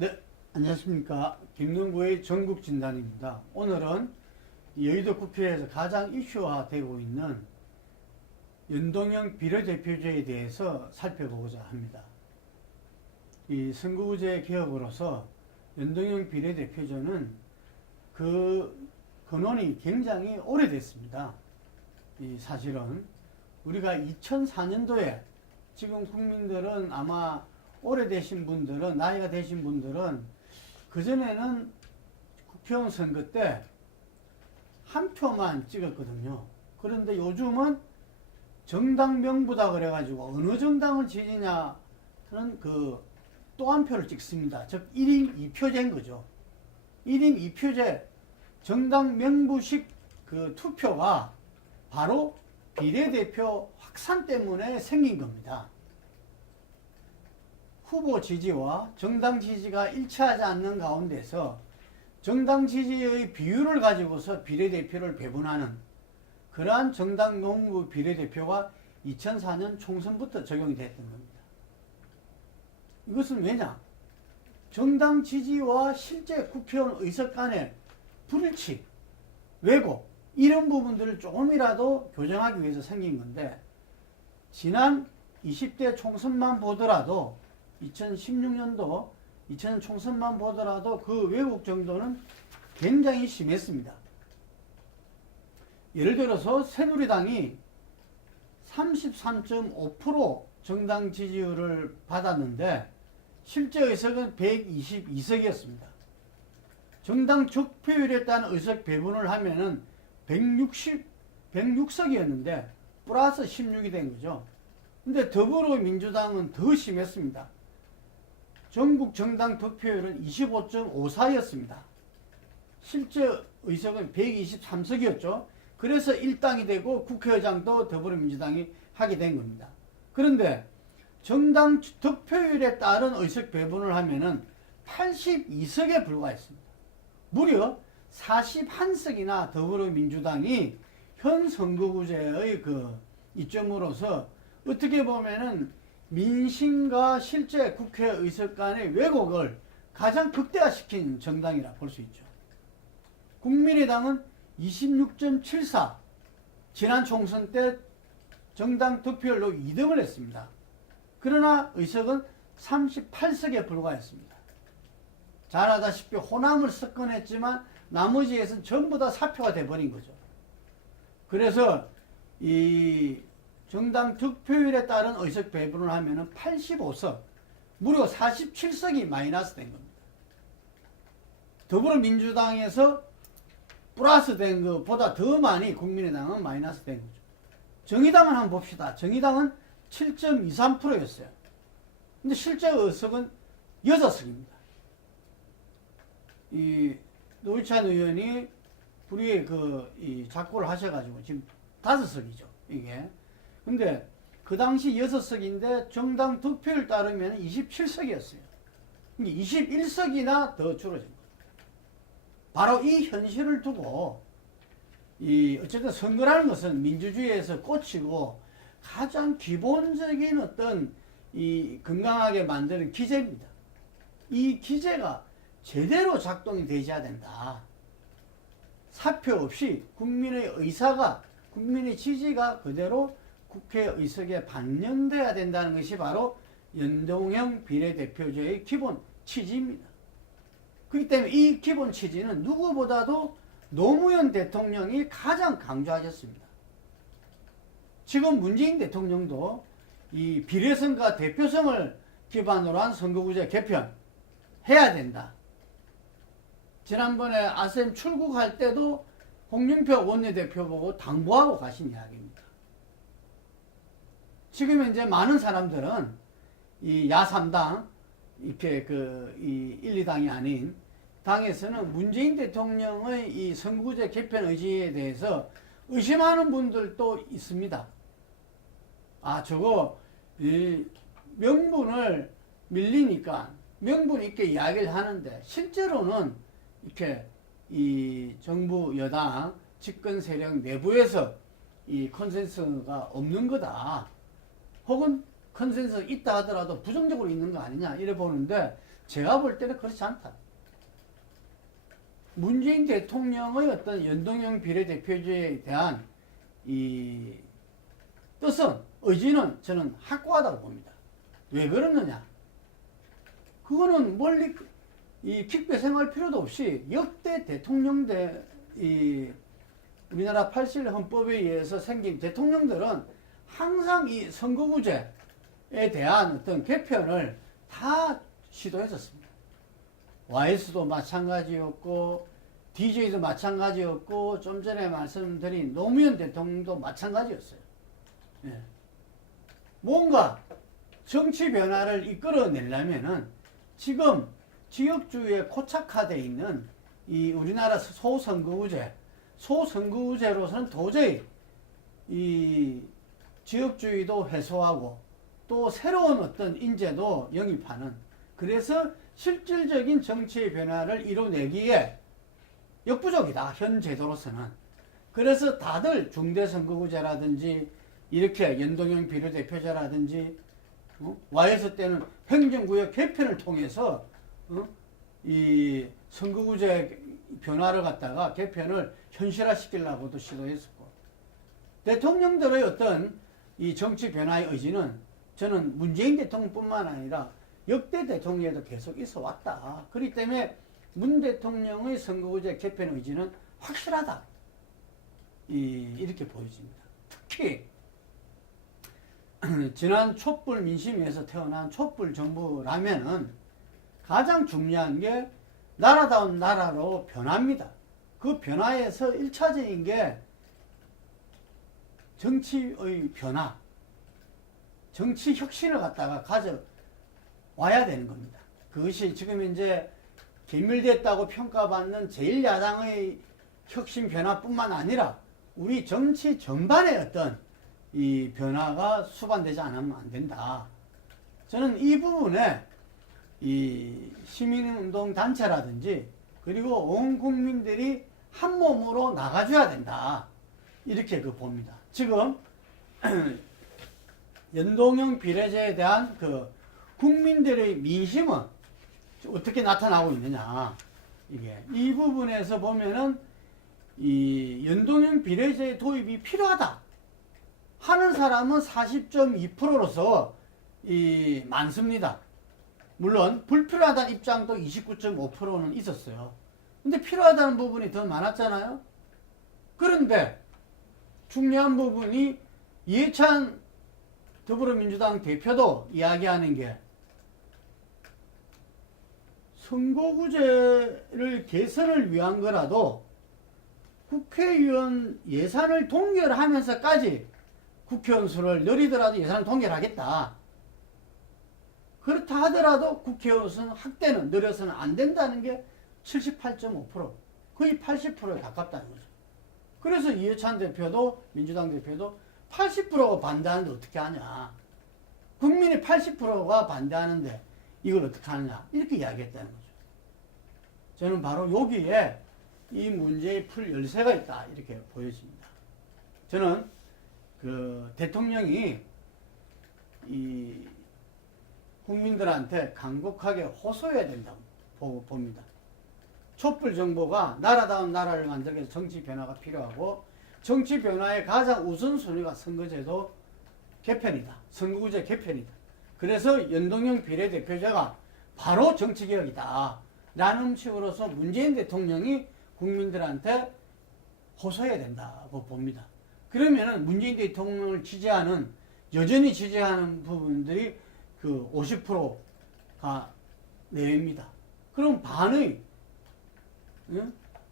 네, 안녕하십니까. 김능구의 전국진단입니다. 오늘은 여의도 국회에서 가장 이슈화되고 있는 연동형 비례대표제에 대해서 살펴보고자 합니다. 이 선거구제 개혁으로서 연동형 비례대표제는 그 근원이 굉장히 오래됐습니다. 이 사실은 우리가 2004년도에 지금 국민들은 아마 오래되신 분들은, 나이가 되신 분들은 그전에는 국회의원 선거 때 한 표만 찍었거든요. 그런데 요즘은 정당 명부다 그래가지고 어느 정당을 지지냐는 그 또 한 표를 찍습니다. 즉 1인 2표제인 거죠. 1인 2표제 정당 명부식 그 투표가 바로 비례대표 확산 때문에 생긴 겁니다. 후보 지지와 정당 지지가 일치하지 않는 가운데서 정당 지지의 비율을 가지고서 비례대표를 배분하는 그러한 정당 명부 비례대표가 2004년 총선부터 적용이 됐던 겁니다. 이것은 왜냐? 정당 지지와 실제 국회의원 의석 간의 불일치, 왜곡 이런 부분들을 조금이라도 교정하기 위해서 생긴 건데, 지난 20대 총선만 보더라도 2016년도 2000년 총선만 보더라도 그 왜곡 정도는 굉장히 심했습니다. 예를 들어서 새누리당이 33.5% 정당 지지율을 받았는데 실제 의석은 122석이었습니다. 정당 득표율에 따른 의석 배분을 하면은 106석이었는데 플러스 16이 된 거죠. 근데 더불어민주당은 더 심했습니다. 전국 정당 득표율은 25.54였습니다. 실제 의석은 123석이었죠. 그래서 일당이 되고 국회의장도 더불어민주당이 하게 된 겁니다. 그런데 정당 득표율에 따른 의석 배분을 하면은 82석에 불과했습니다. 무려 41석이나 더불어민주당이 현 선거구제의 그 이점으로서 어떻게 보면은 민심과 실제 국회 의석 간의 왜곡을 가장 극대화시킨 정당이라 볼 수 있죠. 국민의당은 26.74, 지난 총선 때 정당 득표율로 2등을 했습니다. 그러나 의석은 38석에 불과했습니다. 잘 아다시피 호남을 석권했지만 나머지에서는 전부 다 사표가 돼버린 거죠. 그래서 이 정당 득표율에 따른 의석 배분을 하면은 85석, 무려 47석이 마이너스 된 겁니다. 더불어민주당에서 플러스 된 것보다 더 많이 국민의당은 마이너스 된 거죠. 정의당은 한번 봅시다. 정의당은 7.23%였어요. 근데 실제 의석은 6석입니다. 이 노회찬 의원이 불의의 이 작고를 하셔가지고 지금 5석이죠. 이게. 근데 그 당시 6석인데 정당 득표율 따르면 27석이었어요. 21석이나 더 줄어진 거예요. 바로 이 현실을 두고 어쨌든 선거라는 것은 민주주의에서 꽂히고 가장 기본적인 어떤 건강하게 만드는 기제입니다. 이 기제가 제대로 작동이 되셔야 된다. 사표 없이 국민의 의사가, 국민의 지지가 그대로 국회 의석에 반영돼야 된다는 것이 바로 연동형 비례대표제의 기본 취지입니다. 그렇기 때문에 이 기본 취지는 누구보다도 노무현 대통령이 가장 강조하셨습니다. 지금 문재인 대통령도 이 비례성과 대표성을 기반으로 한 선거구제 개편 해야 된다. 지난번에 아셈 출국할 때도 홍준표 원내대표 보고 당부하고 가신 이야기입니다. 지금 현재 많은 사람들은 이 야3당, 이렇게 이 1, 2당이 아닌 당에서는 문재인 대통령의 이 선거구제 개편 의지에 대해서 의심하는 분들도 있습니다. 아, 저거, 명분을 밀리니까 명분 있게 이야기를 하는데 실제로는 이렇게 이 정부 여당 집권 세력 내부에서 이 컨센서스가 없는 거다. 혹은 컨센서스 있다 하더라도 부정적으로 있는 거 아니냐 이래 보는데, 제가 볼 때는 그렇지 않다. 문재인 대통령의 어떤 연동형 비례대표제에 대한 이 뜻은, 의지는 저는 확고하다고 봅니다. 왜 그러느냐? 그거는 멀리 이 킥배생할 필요도 없이 역대 대통령들, 이 우리나라 87 헌법에 의해서 생긴 대통령들은 항상 이 선거구제에 대한 어떤 개편을 다 시도했었습니다. YS도 마찬가지였고, DJ도 마찬가지였고, 좀 전에 말씀드린 노무현 대통령도 마찬가지였어요. 예. 뭔가 정치 변화를 이끌어내려면은 지금 지역주의에 고착화되어 있는 이 우리나라 소선거구제로서는 도저히 이 지역주의도 해소하고 또 새로운 어떤 인재도 영입하는, 그래서 실질적인 정치의 변화를 이뤄내기에 역부족이다, 현 제도로서는. 그래서 다들 중대선거구제라든지 이렇게 연동형 비례대표제라든지 YS 때는 행정구역 개편을 통해서 이 선거구제 변화를 갖다가 개편을 현실화시키려고도 시도했었고, 대통령들의 어떤 이 정치 변화의 의지는 저는 문재인 대통령뿐만 아니라 역대 대통령에도 계속 있어 왔다. 그렇기 때문에 문 대통령의 선거구제 개편 의지는 확실하다, 이렇게 보여집니다. 특히 지난 촛불 민심에서 태어난 촛불 정부라면은 가장 중요한 게 나라다운 나라로 변화입니다. 그 변화에서 1차적인 게 정치의 변화, 정치 혁신을 갖다가 가져와야 되는 겁니다. 그것이 지금 이제 개밀됐다고 평가받는 제1야당의 혁신 변화뿐만 아니라 우리 정치 전반의 어떤 이 변화가 수반되지 않으면 안 된다. 저는 이 부분에 이 시민운동 단체라든지 그리고 온 국민들이 한 몸으로 나가줘야 된다, 이렇게 봅니다. 지금 연동형 비례제에 대한 그 국민들의 민심은 어떻게 나타나고 있느냐, 이 부분에서 보면은 이 연동형 비례제 도입이 필요하다 하는 사람은 40.2%로서 많습니다. 물론 불필요하다는 입장도 29.5%는 있었어요. 근데 필요하다는 부분이 더 많았잖아요. 그런데 중요한 부분이 이해찬 더불어민주당 대표도 이야기하는 게, 선거구제를 개선을 위한 거라도 국회의원 예산을 동결하면서까지 국회의원 수를 늘리더라도 예산을 동결하겠다. 그렇다 하더라도 국회의원 수 확대는 늘려서는 안 된다는 게 78.5%, 거의 80%에 가깝다는 거죠. 그래서 이해찬 대표도, 민주당 대표도 80%가 반대하는데 어떻게 하냐, 국민이 80%가 반대하는데 이걸 어떻게 하느냐, 이렇게 이야기했다는 거죠. 저는 바로 여기에 이 문제의 풀 열쇠가 있다, 이렇게 보여집니다. 저는 그 대통령이 이 국민들한테 간곡하게 호소해야 된다고 봅니다. 촛불 정부가 나라다운 나라를 만들기 위해서 정치 변화가 필요하고, 정치 변화의 가장 우선순위가 선거제도 개편이다, 선거구제 개편이다. 그래서 연동형 비례대표제가 바로 정치개혁이다 라는 식으로서 문재인 대통령이 국민들한테 호소해야 된다고 봅니다. 그러면은 문재인 대통령을 여전히 지지하는 부분들이 그 50%가 내외입니다. 그럼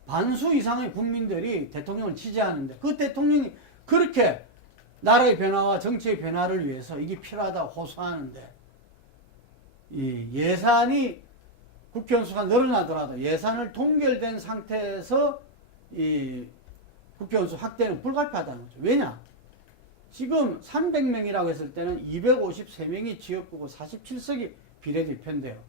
반수 이상의 국민들이 대통령을 지지하는데, 그 대통령이 그렇게 나라의 변화와 정치의 변화를 위해서 이게 필요하다고 호소하는데, 이 예산이 국회의원 수가 늘어나더라도 예산을 동결된 상태에서 이 국회의원 수 확대는 불가피하다는 거죠. 왜냐? 지금 300명이라고 했을 때는 253명이 지역구고 47석이 비례대표인데요.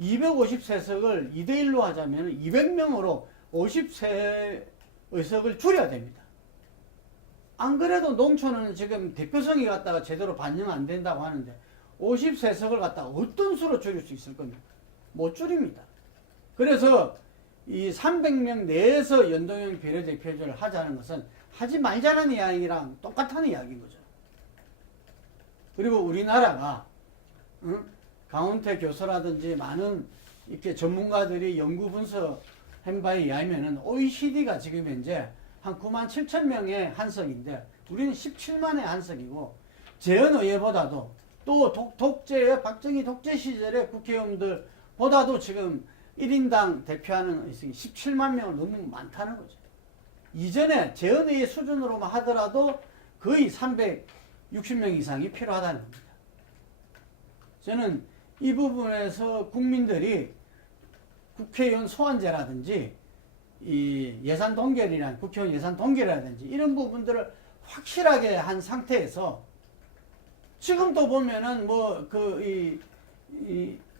253석을 2대1로 하자면 200명으로 53의석을 줄여야 됩니다. 안 그래도 농촌은 지금 대표성이 갖다가 제대로 반영 안 된다고 하는데 53석을 갖다가 어떤 수로 줄일 수 있을 겁니까? 못 줄입니다. 그래서 이 300명 내에서 연동형 비례대표제를 하자는 것은 하지 말자는 이야기랑 똑같은 이야기인 거죠. 그리고 우리나라가 강원태 교수라든지 많은 이렇게 전문가들이 연구 분석한 바에 의하면은 OECD가 지금 현재 한 9만 7천 명의 한석인데 우리는 17만의 한석이고 재헌의회보다도 또 독재의 박정희 독재 시절의 국회의원들보다도 지금 1인당 대표하는 의석이 17만 명을 너무 많다는 거죠. 이전에 재헌의회 수준으로만 하더라도 거의 360명 이상이 필요하다는 겁니다. 저는 이 부분에서 국민들이 국회의원 소환제라든지 이 예산 동결이란 국회의원 예산 동결이라든지 이런 부분들을 확실하게 한 상태에서 지금도 보면은 뭐 이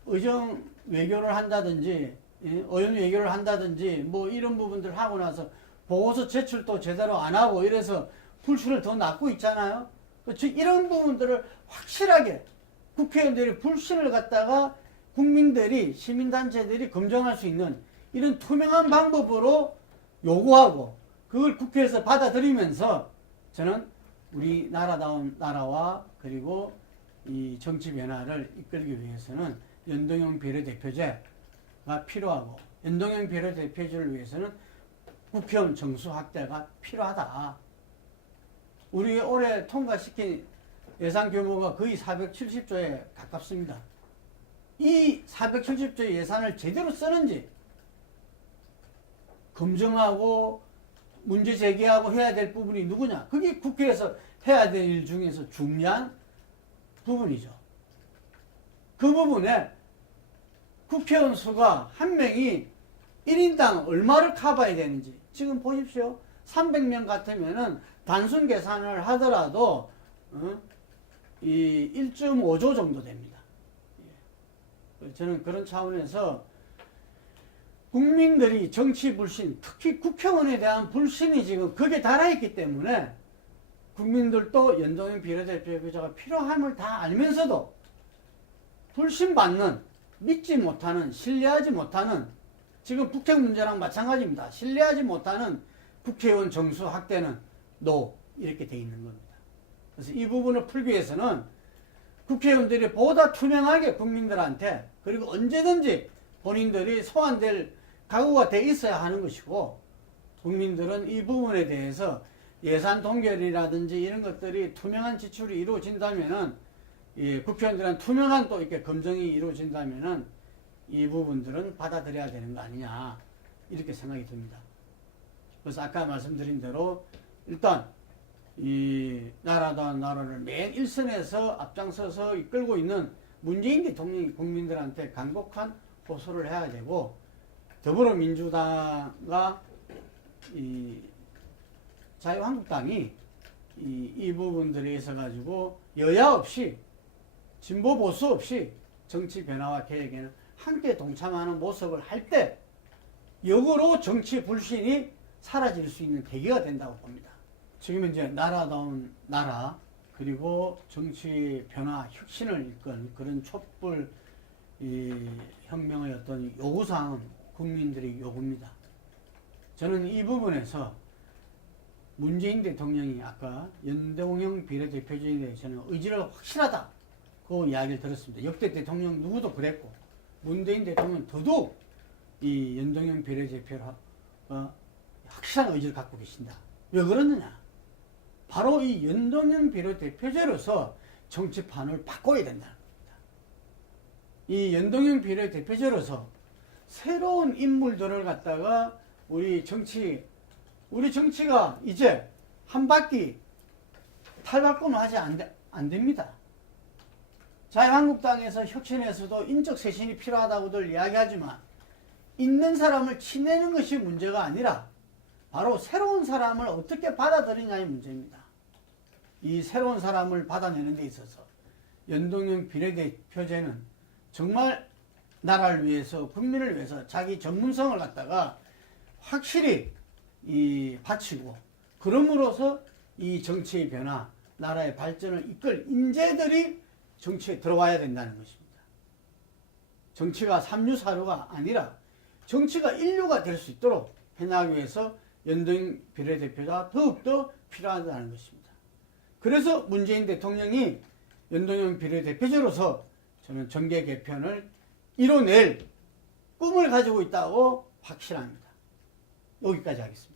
의정 외교를 한다든지 의원 외교를 한다든지 뭐 이런 부분들 하고 나서 보고서 제출도 제대로 안 하고 이래서 불신을 더 낳고 있잖아요. 즉 이런 부분들을 확실하게 국회의원들이 불신을 갖다가 국민들이 시민단체들이 검증할 수 있는 이런 투명한 방법으로 요구하고 그걸 국회에서 받아들이면서 저는 우리나라다운 나라와 그리고 이 정치 변화를 이끌기 위해서는 연동형 비례대표제가 필요하고 연동형 비례대표제를 위해서는 국회의원 정수 확대가 필요하다. 우리 올해 통과시킨 예산 규모가 거의 470조에 가깝습니다. 이 470조의 예산을 제대로 쓰는지 검증하고 문제 제기하고 해야 될 부분이 누구냐? 그게 국회에서 해야 될 일 중에서 중요한 부분이죠. 그 부분에 국회의원 수가 한 명이 1인당 얼마를 커버해야 되는지 지금 보십시오. 300명 같으면은 단순 계산을 하더라도 이 1.5조 정도 됩니다. 저는 그런 차원에서 국민들이 정치 불신, 특히 국회의원에 대한 불신이 지금 극에 달하있기 때문에 국민들도 연동형 비례대표제가 필요함을 다 알면서도 불신받는, 믿지 못하는, 신뢰하지 못하는 지금 북핵 문제랑 마찬가지입니다. 신뢰하지 못하는 국회의원 정수 확대는 NO 이렇게 돼 있는 겁니다. 그래서 이 부분을 풀기 위해서는 국회의원들이 보다 투명하게 국민들한테 그리고 언제든지 본인들이 소환될 각오가 돼 있어야 하는 것이고 국민들은 이 부분에 대해서 예산 동결이라든지 이런 것들이 투명한 지출이 이루어진다면은 국회의원들은 투명한 또 이렇게 검증이 이루어진다면은 이 부분들은 받아들여야 되는 거 아니냐 이렇게 생각이 듭니다. 그래서 아까 말씀드린 대로 일단 이 나라다운 나라를 맨 일선에서 앞장서서 이끌고 있는 문재인 대통령이 국민들한테 간곡한 호소를 해야 되고 더불어민주당과 이 자유한국당이 이 부분들에 있어 가지고 여야 없이 진보 보수 없이 정치 변화와 개혁에는 함께 동참하는 모습을 할 때 역으로 정치 불신이 사라질 수 있는 계기가 된다고 봅니다. 지금 이제 나라다운 나라 그리고 정치 변화 혁신을 이끈 그런 촛불 혁명의 어떤 요구사항은 국민들의 요구입니다. 저는 이 부분에서 문재인 대통령이 아까 연동형 비례대표제에 대해서는 의지가 확실하다 그 이야기를 들었습니다. 역대 대통령 누구도 그랬고 문재인 대통령은 더더욱 이 연동형 비례대표를 확실한 의지를 갖고 계신다. 왜 그러느냐? 바로 이 연동형 비례대표제로서 정치판을 바꿔야 된다는 겁니다. 이 연동형 비례대표제로서 새로운 인물들을 갖다가 우리 정치가 이제 한 바퀴 탈바꿈을 하지 안 됩니다. 자유한국당에서 혁신에서도 인적 쇄신이 필요하다고들 이야기하지만 있는 사람을 치내는 것이 문제가 아니라 바로 새로운 사람을 어떻게 받아들이냐의 문제입니다. 이 새로운 사람을 받아내는 데 있어서 연동형 비례대표제는 정말 나라를 위해서 국민을 위해서 자기 전문성을 갖다가 확실히 바치고 그럼으로써 이 정치의 변화, 나라의 발전을 이끌 인재들이 정치에 들어와야 된다는 것입니다. 정치가 삼류사류가 아니라 정치가 인류가 될 수 있도록 해나가기 위해서 연동형 비례대표가 더욱더 필요하다는 것입니다. 그래서 문재인 대통령이 연동형 비례대표제로서 저는 정계 개편을 이뤄낼 꿈을 가지고 있다고 확신합니다. 여기까지 하겠습니다.